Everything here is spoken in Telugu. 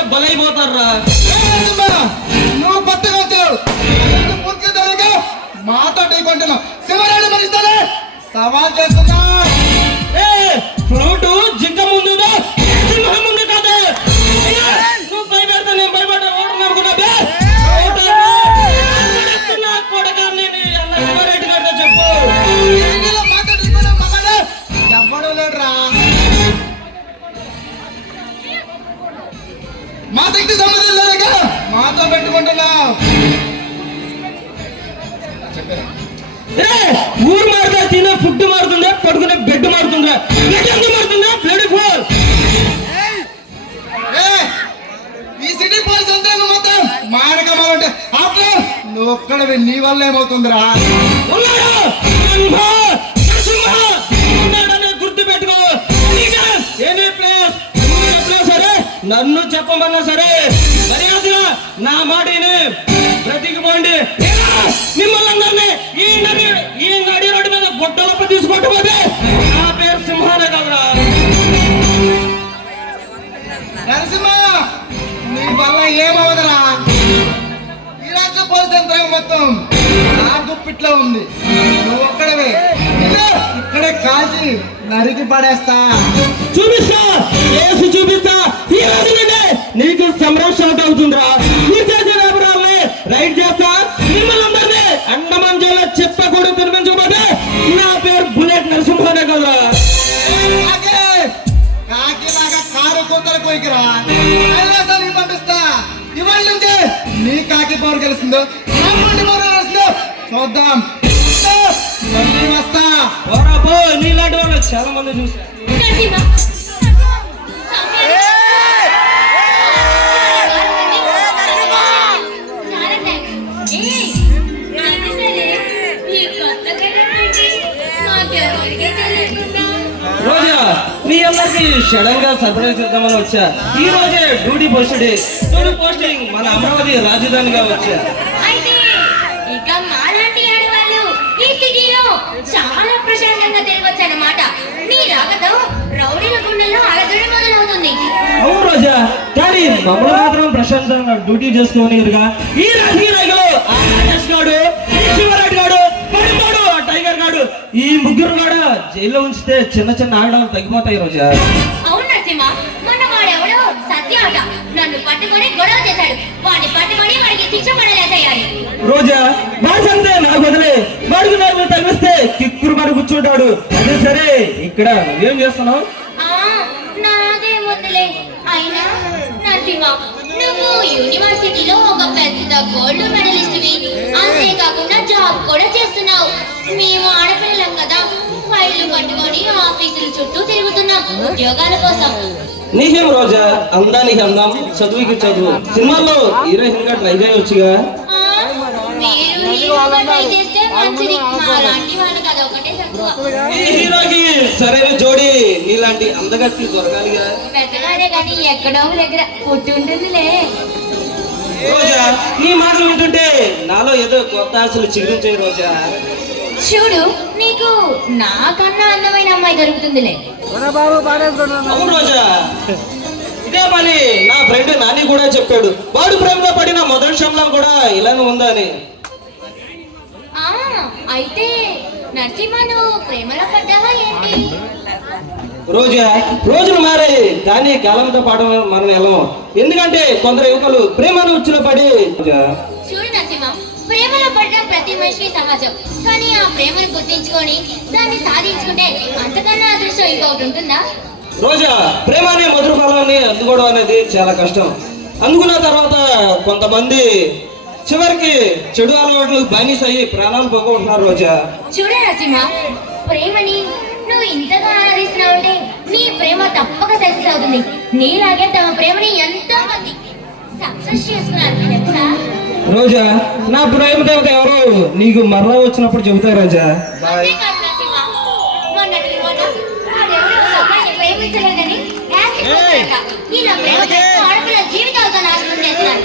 చేతులే బలైపోతారా నువ్వు కొత్తగా వచ్చావు. నేను మాతో ఢీకొంటున్నావు శివరాణి మనిస్తానే సవాల్ చేస్తున్నా. ఏ మాతో పెట్టుకుంటున్నావు ఊరు మారుతా తినే ఫుడ్ మారుతుందా పడుకునే బెడ్ మారుతుందా? బెడ్ ఎందుకు మారుతుందా ఈ సిటీ పోలీస్ అంతా మొత్తం మానకమాలంటే ఆఫ్టర్ నువ్వు ఒక్కడవి నీ వల్ల ఏమవుతుందిరా? ఉన్నాడు? గుర్తు పెట్టుకో. Any place? ప్లేస్? సరే నన్ను చెప్పమన్నా సరే. నా మాట బ్రతికిపోండి మిమ్మల్ని అందరినీ ఈ నది ఈ నడి రోడ్డు మీద గుడ్డలప్ప తీసుకుంటూ నా పేరు సింహానే కదరా. నరసింహ నీ వల్ల ఏమవదురా ఈ రాష్ట్ర పోలీస్ యంత్రాంగం మొత్తం నా గుప్పిట్లో ఉంది. నువ్వు ఒక్కడవే. ఇక్కడే కాల్చి నరికి పడేస్తా. చూపిస్తా. నీ పవర్ గెలుస్తుందో? చూద్దాం. వస్తా. చాలా మంది చూసారు మీ అందరికి సడన్గా సర్ప్రైజ్ ఇద్దామని వచ్చా. ఈ రోజే డ్యూటీ పోస్టెడ్ డ్యూటీ పోస్టింగ్ మన అమరావతి రాజధానిగా వచ్చా. అయితే ఇక మాలాంటి ఆడవాళ్ళు ఈ సిటీలో చాలా ప్రశాంతంగా తిరగొచ్చన్నమాట. మీ రాకతో రౌడీల గుండెల్లో అలజడి మొదలవుతుంది. అవును రోజా. కానీ మమ్మల్ని మాత్రం ప్రశాంతంగా డ్యూటీ చేసుకోనిరుగా ఈ రాజకీయ ఈ ముగ్గురు కూడా జైల్లో ఉంచితే చిన్న చిన్న ఆగడాలు తగ్గిపోతాయి రోజా. అవును నరసింహ మొన్న వాడెవడో సత్య ఆట. నన్ను పట్టుకొని గొడవ చేశాడు. వాడిని పట్టుకొని వాడికి శిక్ష రోజా వాసంతే నాకు వదిలే. వాడికి నాకు తగిలిస్తే కిక్కురు మరి కూర్చుంటాడు. అదే సరే ఇక్కడ నువ్వేం చేస్తున్నావు? నాదే అయినా నరసింహ నువ్వు యూనివర్సిటీలో ఒక పెద్ద గోల్డ్ మెడలిస్ట్వి. అంతేకాకుండా కూడా చేస్తున్నావు. మేము ఆడపిల్లలం కదా ఫైళ్ళు పట్టుకొని ఆఫీసుల చుట్టూ తిరుగుతున్నాం. ఉద్యోగాల కోసం. నీకేం రోజా? అందానికి అందం? చదువుకి చదువు. సినిమాల్లో హీరోయిన్గా ట్రై చేయొచ్చుగా? మీరు హీరోగా ట్రై చేస్తే మంచిది. అలాంటి వాళ్ళకి అదొకటే తక్కువ. ఈ హీరోకి సరైన జోడి నీలాంటి అందగత్తి దొరకాలిగా. పెద్దగానే కానీ ఎక్కడో దగ్గర పుట్టి ఉంటుందిలే రోజా నీ మాటలు వింటుంటే నాలో ఏదో కొత్త ఆశలు చిగురించాయి రోజా. చూడు నీకు నాకన్నా అందమైన అమ్మాయి దొరుకుతుందిలే. అవును రోజా. ఇదే పని నా ఫ్రెండ్ నాని కూడా చెప్పాడు. వాడు ప్రేమలో పడిన మొదటి శంలో కూడా ఇలానే ఉందని. ఆ అయితే నరసింహ నువ్వు ప్రేమలో పడ్డావా ఏంటి? రోజా రోజులు మారాయి కానీ కాలంతో పాటు మనం ఎలా ఎందుకంటే కొందరు యువకులు ప్రేమను ఉచ్చులో పడి ప్రేమలో ప్రతి సమాజం. కానీ ఆ ప్రేమను గుర్తించుకొని దాన్ని సాధించుకుంటే అంతకన్నా అదృష్టం ఇంకొకటి ఉంటుందా? రోజా ప్రేమ అనే మధుర ఫలాన్ని అందుకోవడం అనేది చాలా కష్టం. అందుకున్న తర్వాత కొంతమంది చివరికి చెడు అలవాట్లు బానిస అయ్యి ప్రాణాలు పోగొట్టున్నారు రోజా. చూడు నరసింహ ప్రేమని నువ్వు ఇంతగా ఆరాధిస్తున్నావంటే నీ ప్రేమ తప్పక సక్సెస్ అవుతుంది నీలాగే తమ ప్రేమని ఎంతో మంది సక్సెస్ చేసుకున్నారు. తెలుసా? రోజా నా ప్రేమ దేవత ఎవరు? నీకు మరలా వచ్చినప్పుడు చెబుతా రోజా. ప్రేమించలేదని ప్రేమ ఆడపిల్ల జీవితాలతో నాశనం చేస్తున్నారు